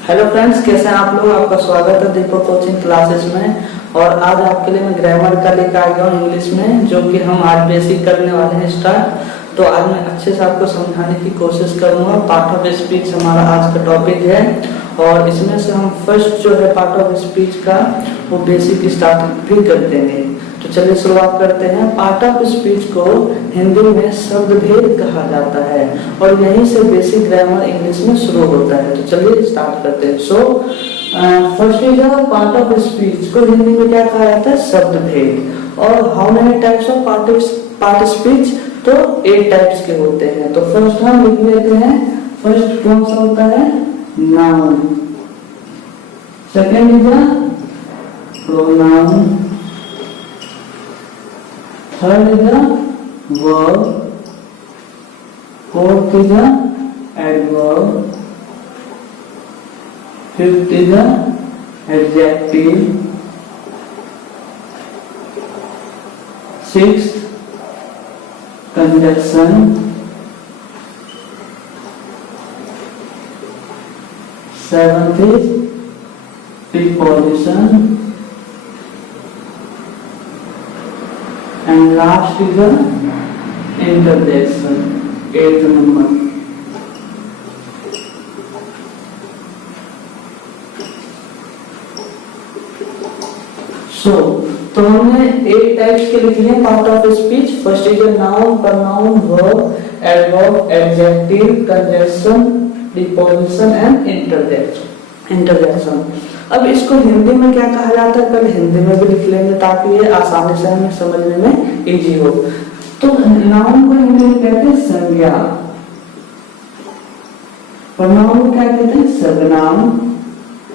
Hello friends, कैसे हैं आप लोग। आपका स्वागत है दीपक कोचिंग क्लासेस में। और आज आपके लिए मैं ग्रामर का लेकर आ गया हूँ इंग्लिश में, जो कि हम आज बेसिक करने वाले हैं स्टार्ट। तो आज मैं अच्छे से आपको समझाने की कोशिश करूंगा। पार्ट ऑफ स्पीच हमारा आज का टॉपिक है और इसमें से हम फर्स्ट जो है पार्ट ऑफ स्पीच का वो बेसिक स्टार्ट भी कर देंगे। तो चलिए शुरुआत करते हैं। पार्ट ऑफ स्पीच को हिंदी में शब्द भेद कहा जाता है और यहीं से बेसिक ग्रामर इंग्लिश में शुरू होता है। तो चलिए स्टार्ट करते हैं। First is part of speech को हिंदी में क्या कहा जाता है? शब्द भेद। और how many types of part speech? तो 8 टाइप्स के होते हैं। तो फर्स्ट हम लिख लेते हैं। फर्स्ट कौन सा होता है? Noun. Second is pronoun. Third is verb. Fourth is adverb. Fifth is adjective. Sixth conjunction. Seventh is preposition and last is a interjection, 8th number. तो हमने 8 टाइप्स के लिख लिए part of speech. First is noun, pronoun, verb, adverb, adjective, conjunction, preposition and interjection. अब इसको हिंदी में क्या कहा जाता है? पहले हिंदी में भी लिख लेंगे ताकि ये आसानी से हमें समझने में इजी हो। तो नाउन को हिंदी में कहते हैं संज्ञा। प्रोनाउन को क्या कहते हैं? सर्वनाम।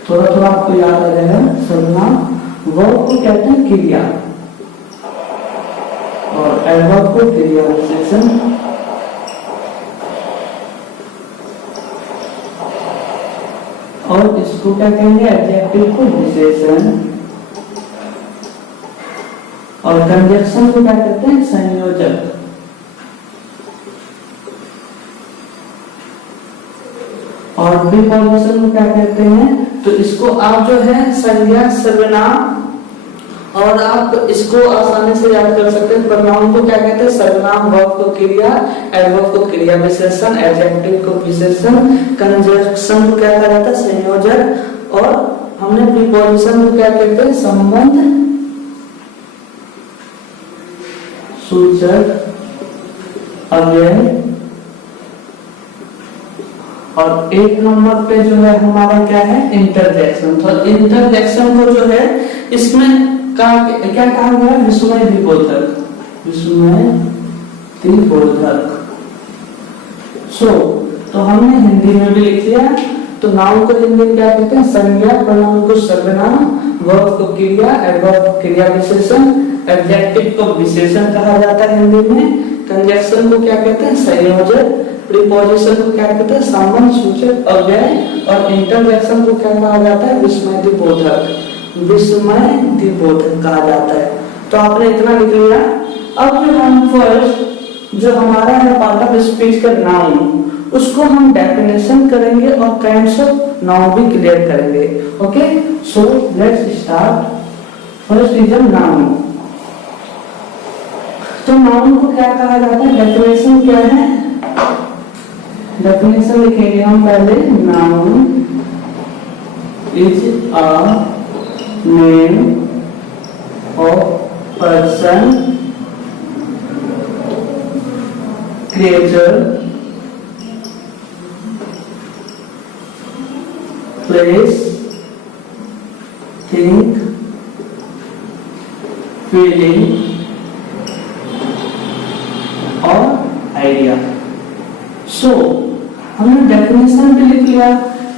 थोड़ा थोड़ा आपको याद आ जाएगा सर्वनाम। वर्ब को कहते हैं क्रिया और एडवर्ब को क्रिया विशेषण। और इसको क्या कहेंगे? एडजेक्टिव को विशेषण। और कंजक्शन को क्या कहते हैं? संयोजक। और प्रीपोजिशन को क्या कहते हैं? तो इसको आप जो है संज्ञा, सर्वनाम, और आप इसको आसानी से याद कर सकते हैं। प्रोनाउन को क्या कहते हैं? सर्वनाम, वर्ब को क्रिया, एडवर्ब को क्रिया विशेषण, एडजेक्टिव को विशेषण, कंजक्शन को क्या कहा जाता है? संयोजक। और हमने प्रीपोजिशन को क्या कहते हैं? संबंध सूचक, अव्यय। और 1 नंबर पे जो है हमारा क्या है? इंटरजेक्शन। तो इंटरजेक्शन को जो है इसमें क्या कहा गया है? विस्मय द्विबोधक। विस्मय द्विबोधक। तो हमने हिंदी में भी लिख लिया। तो नाउन को हिंदी में क्या कहते हैं? संज्ञा, प्रोनाउन को सर्वनाम, वर्ब को क्रिया, एडवर्ब को क्रिया विशेषण, एडजेक्टिव को विशेषण कहा जाता है हिंदी में। कंजक्शन को क्या कहते हैं? संयोजक। प्रीपोजिशन को क्या कहते हैं? संबंध सूचक, अव्यय। और इंटरजेक्शन को क्या कहा जाता है? विस्मय द्विबोधक। विस्मय द्विबोधक कहा जाता है। तो आपने इतना लिख लिया। अब जो हम फर्स्ट जो हमारा है पार्ट ऑफ स्पीच का नाउन, उसको हम डेफिनेशन करेंगे और काइंड्स ऑफ नाउन भी क्लियर करेंगे। Okay, so let's start. First is noun. तो नाउन को क्या कहा जाता है? डेफिनेशन क्या है? डेफिनेशन लिखेंगे हम पहले। Noun is a name of person, creature, place, thing, feeling और आइडिया। हमने डेफिनेशन भी लिख लिया।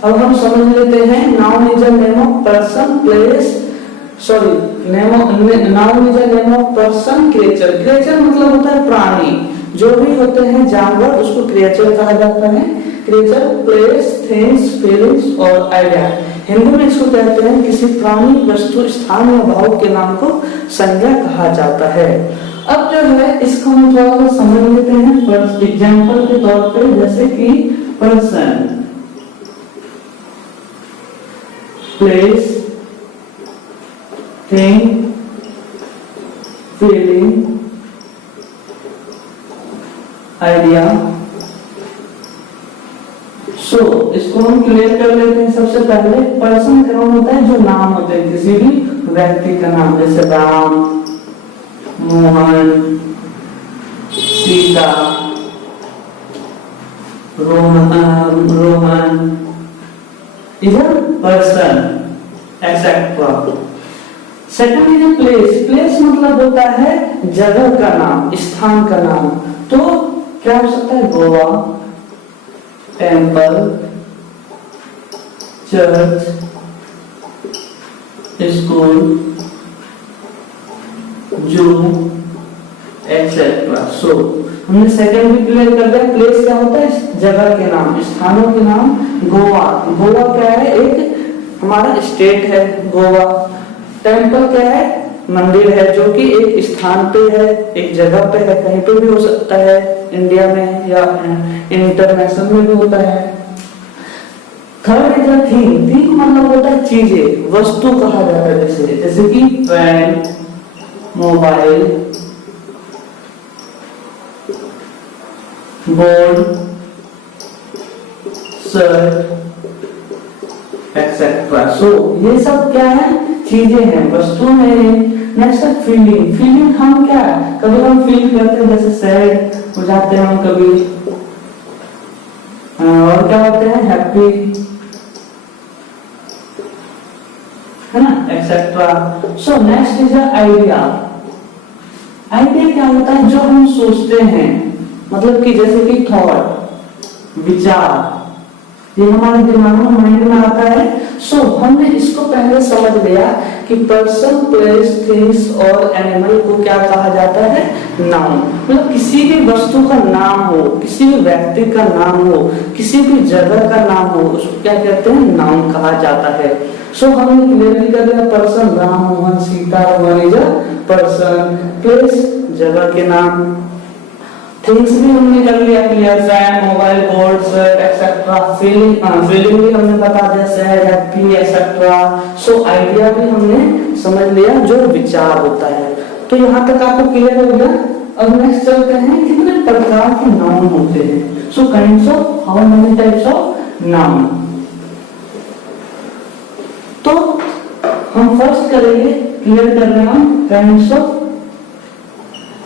अब हम समझ लेते हैं। Noun is a name of person, place, noun is a name of person, creature. Creature मतलब होता है प्राणी, जो भी होते हैं जानवर, उसको क्रिएचर कहा जाता है। क्रिएचर, प्लेस, थिंग्स, फीलिंग्स और आइडिया। हिंदी में इसको कहते हैं किसी प्राणी, वस्तु, स्थान या भाव के नाम को संज्ञा कहा जाता है। अब जो है इसको हम थोड़ा सा समझ लेते हैं। फॉर एग्जांपल के तौर पे, जैसे कि person, place, thing, feeling, idea. So इसको हम क्लियर कर लेते हैं। सबसे पहले पर्सन का नाम होता है जो नाम होते हैं किसी भी व्यक्ति का नाम, जैसे राम, मोहन, सीता, रोहन, इधर person etcetera. Second is place. Place मतलब होता है जगह का नाम, स्थान का नाम। तो क्या हो सकता है? गोवा, टेम्पल, चर्च, स्कूल, जू एक्सेट्रा। सो हमने सेकंड भी क्लियर कर दिया। प्लेस क्या होता है? जगह के नाम, स्थानों के नाम। गोवा, गोवा क्या है? एक हमारा स्टेट है गोवा। टेम्पल क्या है? मंदिर है जो कि एक स्थान पे है, एक जगह पे है, कहीं पे भी हो सकता है, इंडिया में या इंटरनेशनल में भी होता है। Third is thing. थिंग मतलब होता है चीजें, वस्तु कहा जाता है। जैसे कि pen, mobile, board, shirt etcetera. So ये सब क्या है? चीजें हैं, वस्तु है। नेक्स्ट है फीलिंग। फीलिंग हम क्या है? कभी हम फील करते हैं, जैसे सैड हो जाते हैं हम कभी, और क्या होते हैं? हैप्पी, है ना, etcetera. So next is idea. Idea क्या होता है? जो हम सोचते हैं, मतलब कि जैसे कि थॉट, विचार, ये हमारे दिमाग में, माइंड में आता है। सो हमने इसको पहले समझ लिया कि पर्सन, प्लेस, थिंग्स और एनिमल को क्या कहा जाता है? नाउन। मतलब किसी भी वस्तु का नाम हो, किसी भी व्यक्ति का नाम हो, किसी भी जगह का नाम हो, उसको क्या कहते हैं? नाउन कहा जाता है। सो हमने क्लियरली कर दिया, person Ram, Mohan, Sita, person, place जगह के नाम, थिंग्स भी हमने कर लिया clear, fan, mobile, board, shirt etcetera. Feeling भी हमने बता दिया, sad, happy etcetera. So idea भी हमने समझ लिया जो विचार होता है। तो यहाँ तक आपको क्लियर हो गया। अब नेक्स्ट चलते हैं कितने प्रकार के नाउन होते हैं। So kinds of, how many types of noun. तो हम फर्स्ट करेंगे, क्लियर कर रहे हैं हम, काइंड्स ऑफ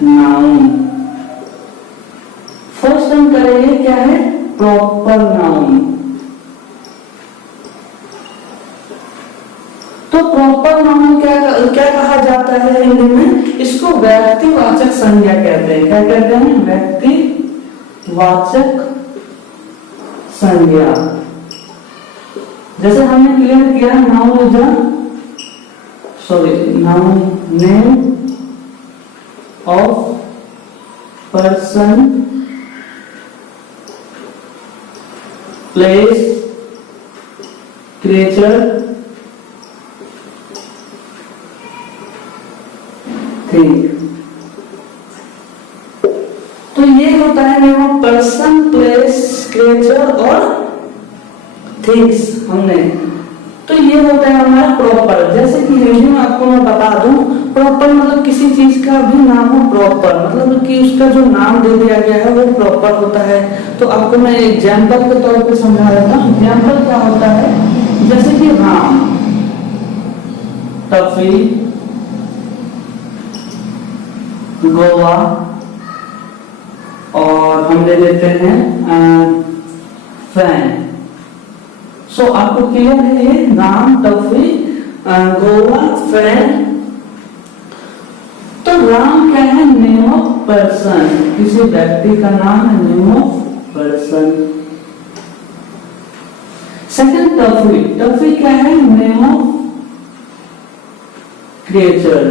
नाउन। फर्स्ट हम करेंगे क्या है? Proper noun. तो प्रॉपर नाउन क्या कहा जाता है हिंदी में? इसको व्यक्तिवाचक संज्ञा कहते हैं। क्या कहते हैं? व्यक्तिवाचक संज्ञा। जैसे हमने क्लियर किया, noun is noun name of person, place, creature, thing. तो ये होता है name of person, place, creature और थिंग्स हमने। तो ये होता है हमारा प्रॉपर। जैसे कि हिंदी में आपको मैं बता दूं, प्रॉपर मतलब किसी चीज का भी नाम हो प्रॉपर, मतलब कि उसका जो नाम दे दिया गया है वो प्रॉपर होता है। तो आपको मैं एग्जाम्पल के तौर पे समझा देता हूँ। एग्जाम्पल क्या होता है? जैसे कि राम, टफी, गोवा, और हम ले लेते हैं फैन। सो आपको क्लियर है ये? Ram, Tuffy, Goa, fan. तो राम क्या है? नेम ऑफ पर्सन, किसी व्यक्ति का नाम है, name of person. Second Tuffy. Tuffy क्या है? Name of creature.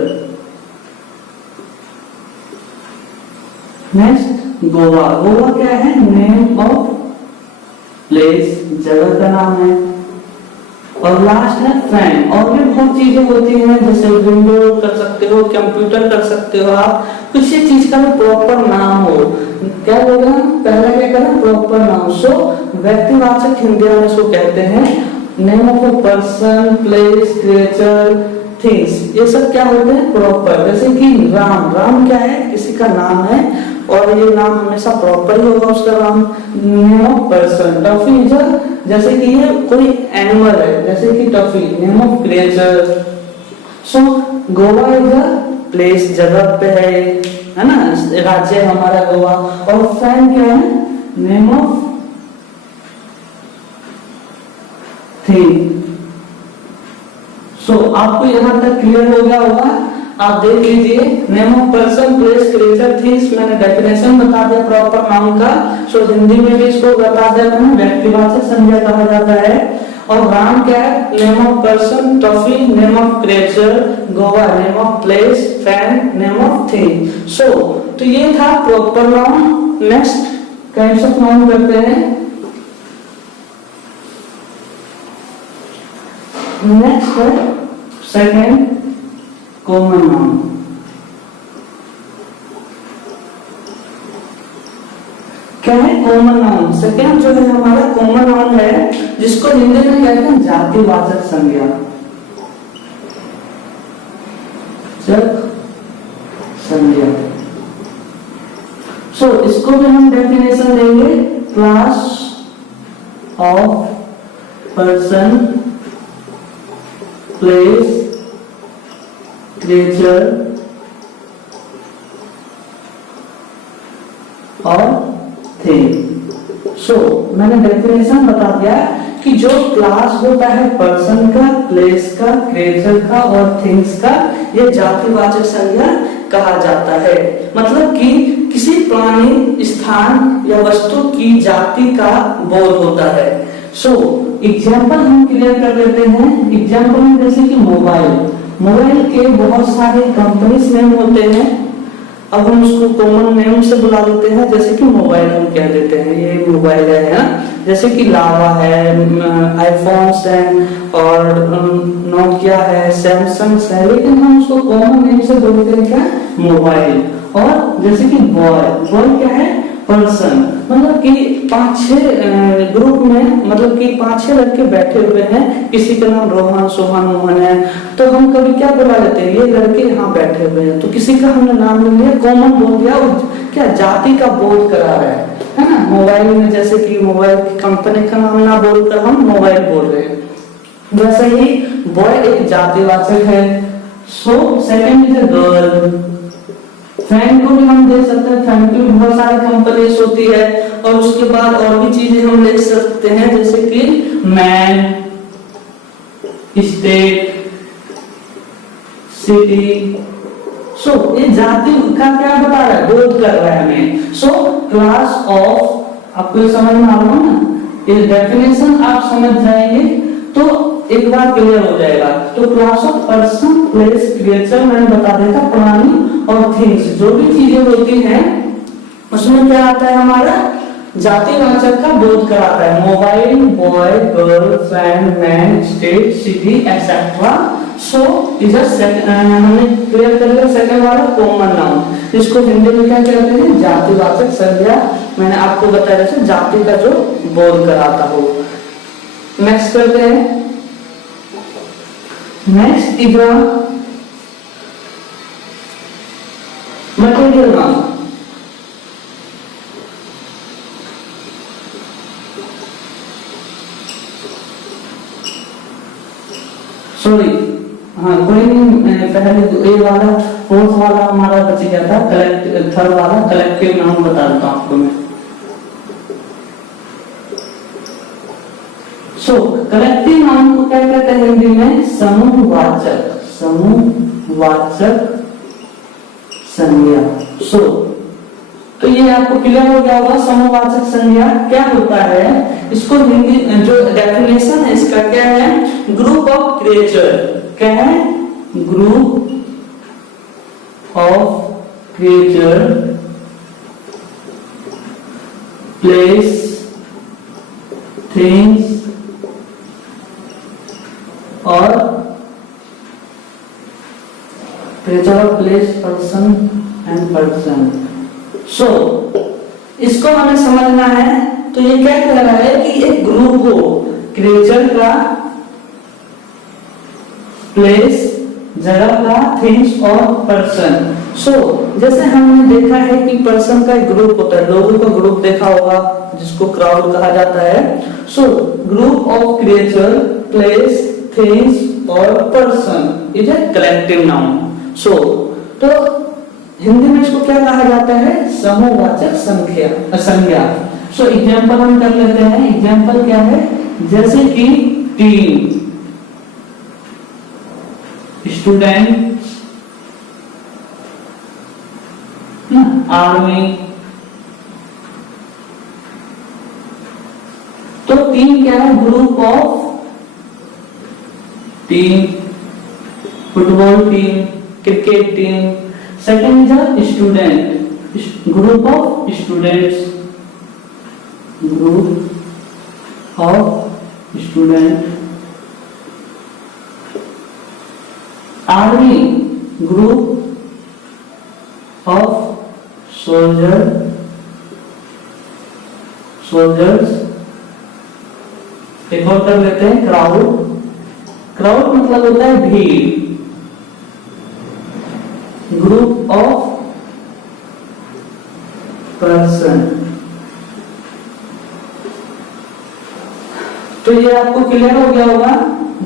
Next Goa. Goa क्या है? नेम ऑफ प्लेस, जगह का नाम है। और लास्ट है फैन। और भी बहुत चीजें होती हैं, जैसे विंडो कर सकते हो, कंप्यूटर कर सकते हो आप, किसी चीज का भी प्रॉपर नाम हो। क्या बोलेगा? पहला क्या करें? प्रॉपर नाम। सो व्यक्तिवाचक हिंदी में इसको कहते हैं name of a person, place, creature, things, ये सब क्या होते हैं प्रॉपर। जैसे कि राम, राम क्या है, किसी का नाम है और ये नाम हमेशा प्रॉपर ही होगा उसका नाम। Name of person, toffee is जैसे कि ये कोई एनिमल है, जैसे कि toffee. Name of creature, so Goa is a place, जगह पे है ना, राज्य है हमारा गोवा। और फैन क्या है, नेम ऑफ थिंग। सो आपको यहां तक क्लियर हो गया होगा, आप देख लीजिए। Name of person, place, creature, things, मैंने डेफिनेशन बता दिया प्रॉपर नाउन का। सो हिंदी में भी इसको बता दिया मैंने, व्यक्तिवाचक संज्ञा कहा जाता है। और राम क्या है, name of person, toffee name of creature, Goa name of place, fan name of thing. So तो ये था proper noun. Next kinds of noun करते हैं। नेक्स्ट है सेकंड कॉमन नाउन। क्या है कॉमन नाउन? सेकंड जो है हमारा कॉमन नाउन है, जिसको हिंदी में कहते हैं जातिवाचक संज्ञा। संज्ञा। सो इसको भी हम डेफिनेशन देंगे, class of person, place, creature और थिंग। सो मैंने डेफिनेशन बता दिया कि जो क्लास होता है पर्सन का, प्लेस का, क्रिएचर का और थिंग्स का, ये जातिवाचक संज्ञा कहा जाता है। मतलब कि किसी प्राणी, स्थान या वस्तु की जाति का बोध होता है। सो एग्जाम्पल हम क्लियर कर लेते हैं। एग्जाम्पल में जैसे कि मोबाइल, मोबाइल के बहुत सारे कंपनीज नेम होते हैं। अब हम उसको कॉमन नेम से बुला लेते हैं, जैसे कि मोबाइल हम कह देते हैं ये मोबाइल है। जैसे कि लावा है, आईफोन्स हैं और नोकिया है, सैमसंग है, लेकिन हम उसको कॉमन नेम से बोलते हैं क्या, मोबाइल। और जैसे कि बॉय, बॉय क्या है, पर्सन। मतलब कि 5-6 ग्रुप में, मतलब कि 5-6 लड़के बैठे हुए हैं, किसी का नाम रोहन, सोहन, मोहन है, तो हम कभी क्या बुला लेते हैं, ये लड़के यहाँ बैठे हुए हैं, तो किसी का हमने नाम ले लिया, कॉमन बोल दिया, क्या जाति का बोध करा रहा है ना। मोबाइल में जैसे कि मोबाइल की कंपनी का नाम ना बोलकर हम मोबाइल बोल रहे हैं, वैसे ही बॉय एक जातिवाचक है। So second is a girl. Fan को भी हम दे सकते हैं, फैन की भी बहुत सारी कंपनीज होती है। और उसके बाद और भी चीजें हम ले सकते हैं, जैसे कि मैन, स्टेट, सिटी। सो ये जाति का क्या बता रहा है, बोध कर रहा है हमें। सो क्लास ऑफ, आपको समझ में आ रहा है ना, ये डेफिनेशन आप समझ जाएंगे तो एक बार क्लियर हो जाएगा। तो class of person, place, creature मैंने बता दिया था, प्राणी और थिंग्स, जो भी चीजें होती हैं उसमें क्या आता है, हमारा जातिवाचक का बोध कराता है। Mobile, boy, girl, fan, man, state, city etcetera. So is हमने क्लियर कर लिया सेकंड वाला कॉमन नाउन, जिसको हिंदी में क्या कहते हैं, जातिवाचक संज्ञा। मैंने आपको बताया जैसे जाति का जो बोध कराता हो। नेक्स्ट करते हैं। Next is material noun. Sorry, हाँ कोई नहीं, पहले ए वाला, फोर्थ वाला हमारा बच गया था, थर्ड वाला कलेक्टिव नाउन बता देता हूं आपको मैं। सो कलेक्टिव नाउन को क्या कहते हैं हिंदी में, समूहवाचक, समूहवाचक संज्ञा। सो तो ये आपको क्लियर हो गया होगा, समूहवाचक संज्ञा क्या होता है। इसको हिंदी जो डेफिनेशन है इसका क्या है, ग्रुप ऑफ क्रिएचर। क्या है, group of creature, place, things और creature of place, person and person. So इसको हमें समझना है। तो ये क्या कह रहा है कि एक ग्रुप हो क्रिएचर का, प्लेस जगह का, थिंग्स और पर्सन। सो जैसे हमने देखा है कि पर्सन का एक ग्रुप होता है, लोगों का ग्रुप देखा होगा जिसको क्राउड कहा जाता है। So group of creature, place, things और person is a collective noun. So तो हिंदी में इसको क्या कहा जाता है? समूहवाचक संज्ञा। सो एग्जांपल हम कर लेते हैं। एग्जांपल क्या है? जैसे कि टीम, स्टूडेंट, आर्मी। तो टीम क्या है? Group of team, football team, cricket team. Second is student, group of students, group of student. Army, group of soldiers. एक और कर लेते हैं क्राउड। क्राउड मतलब होता है भीड़, ग्रुप ऑफ पर्सन। तो ये आपको क्लियर हो गया होगा।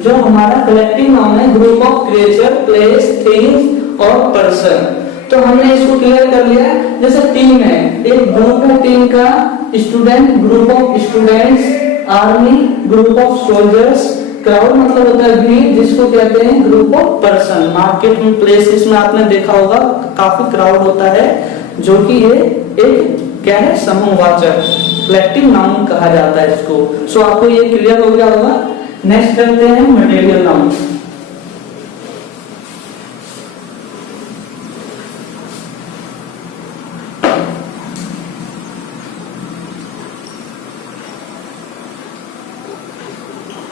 जो हमारा कलेक्टिव नाउन है, group of creature, place, things और पर्सन। तो हमने इसको क्लियर कर लिया। जैसे टीम है, एक ग्रुप है टीम का, student, group of students, army, group of soldiers. Crowd मतलब होता है भीड़, जिसको कहते हैं ग्रुप ऑफ पर्सन। मार्केट में, प्लेसेस में आपने देखा होगा काफी क्राउड होता है, जो कि ये एक क्या है? समूहवाचक, कलेक्टिव नाउन कहा जाता है इसको। सो आपको ये क्लियर हो गया होगा। नेक्स्ट करते हैं material noun.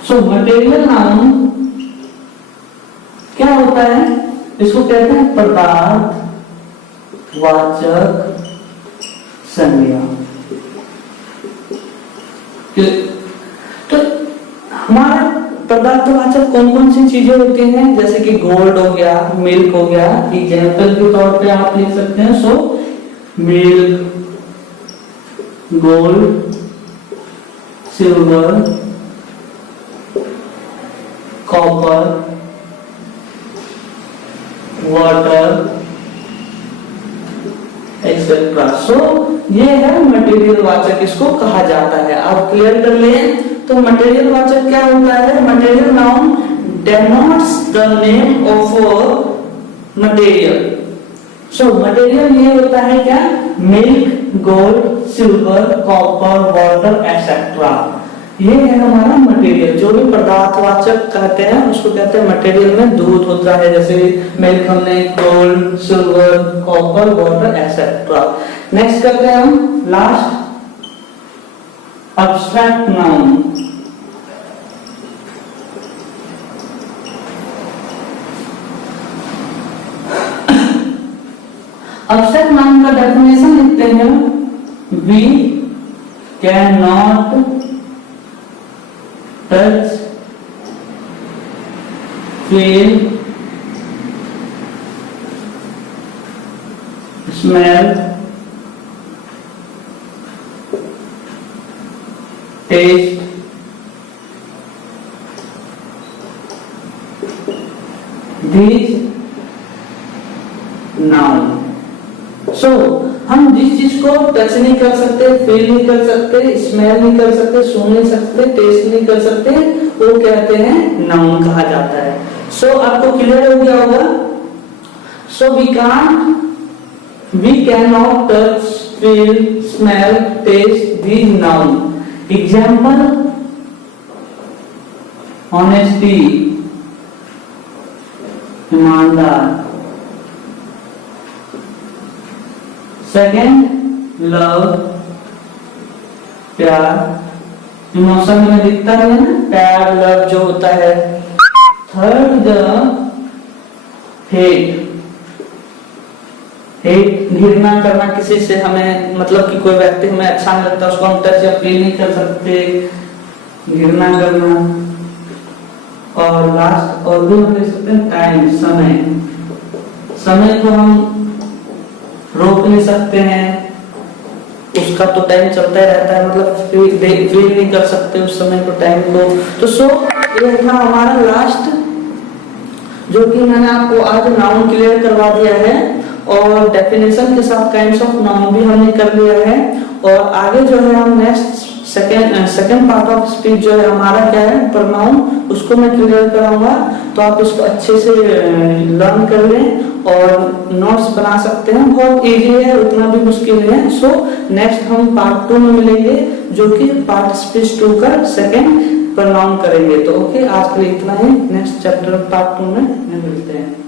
So material noun क्या होता है? इसको कहते हैं पदार्थ वाचक संज्ञा। तो हमारे पदार्थवाचक कौन कौन सी चीजें होती हैं? जैसे कि गोल्ड हो गया, मिल्क हो गया। एग्जाम्पल के तौर पे आप लिख सकते हैं। So milk, gold, silver, copper, water, etcetera. So ये है मटेरियल वाचक, इसको कहा जाता है। आप क्लियर कर लें। तो मटेरियल वाचक क्या होता है? Material noun denotes the name of material. So material ये होता है क्या? Milk, gold, silver, copper, water etcetera. ये है हमारा मटेरियल। जो भी पदार्थवाचक कहते हैं उसको कहते हैं मटेरियल। में दूध होता है, जैसे मिल्क हमने, gold, silver, copper, water etcetera. Next करते हैं हम last, abstract noun. Abstract noun का डेफिनेशन लिखते हैं। We can not touch, feel, smell, taste, these noun। So हम जिस चीज को टच नहीं कर सकते, फील नहीं कर सकते, स्मेल नहीं कर सकते, सूंघ नहीं सकते, टेस्ट नहीं कर सकते, वो कहते हैं नाउन कहा जाता है। सो आपको क्लियर हो गया होगा। So we can not touch, feel, smell, taste these noun. Example, honesty, ईमानदार। सेकेंड, लव, प्यार। इमोशन में दिखता है ना, प्यार, लव जो होता है। Third, hate. हेट घृणा करना किसी से, हमें मतलब कि कोई व्यक्ति हमें अच्छा नहीं लगता, उसको हम टच या फील नहीं कर सकते, घृणा करना। और लास्ट और भी हम लिख सकते हैं टाइम, समय। समय को हम रोक नहीं सकते हैं, उसका तो टाइम चलता ही रहता है, मतलब फ्री नहीं कर सकते उस समय को, टाइम को। तो सो ये था हमारा लास्ट, जो कि मैंने आपको आज नाउन क्लियर करवा दिया है और डेफिनेशन के साथ काइंड्स ऑफ नाउन भी हमने कर लिया है। और आगे जो है हम next second part of speech जो है हमारा क्या है, प्रोनाउन, उसको मैं क्लियर कराऊंगा। तो आप इसको अच्छे से लर्न कर लें और नोट्स बना सकते हैं, बहुत इजी है, उतना भी मुश्किल नहीं है। सो नेक्स्ट हम पार्ट 2 में मिलेंगे, जो कि पार्ट स्पीच 2 का सेकेंड प्रोनाउन करेंगे। तो ओके, आज के लिए इतना ही। नेक्स्ट चैप्टर पार्ट 2 में मिलते हैं।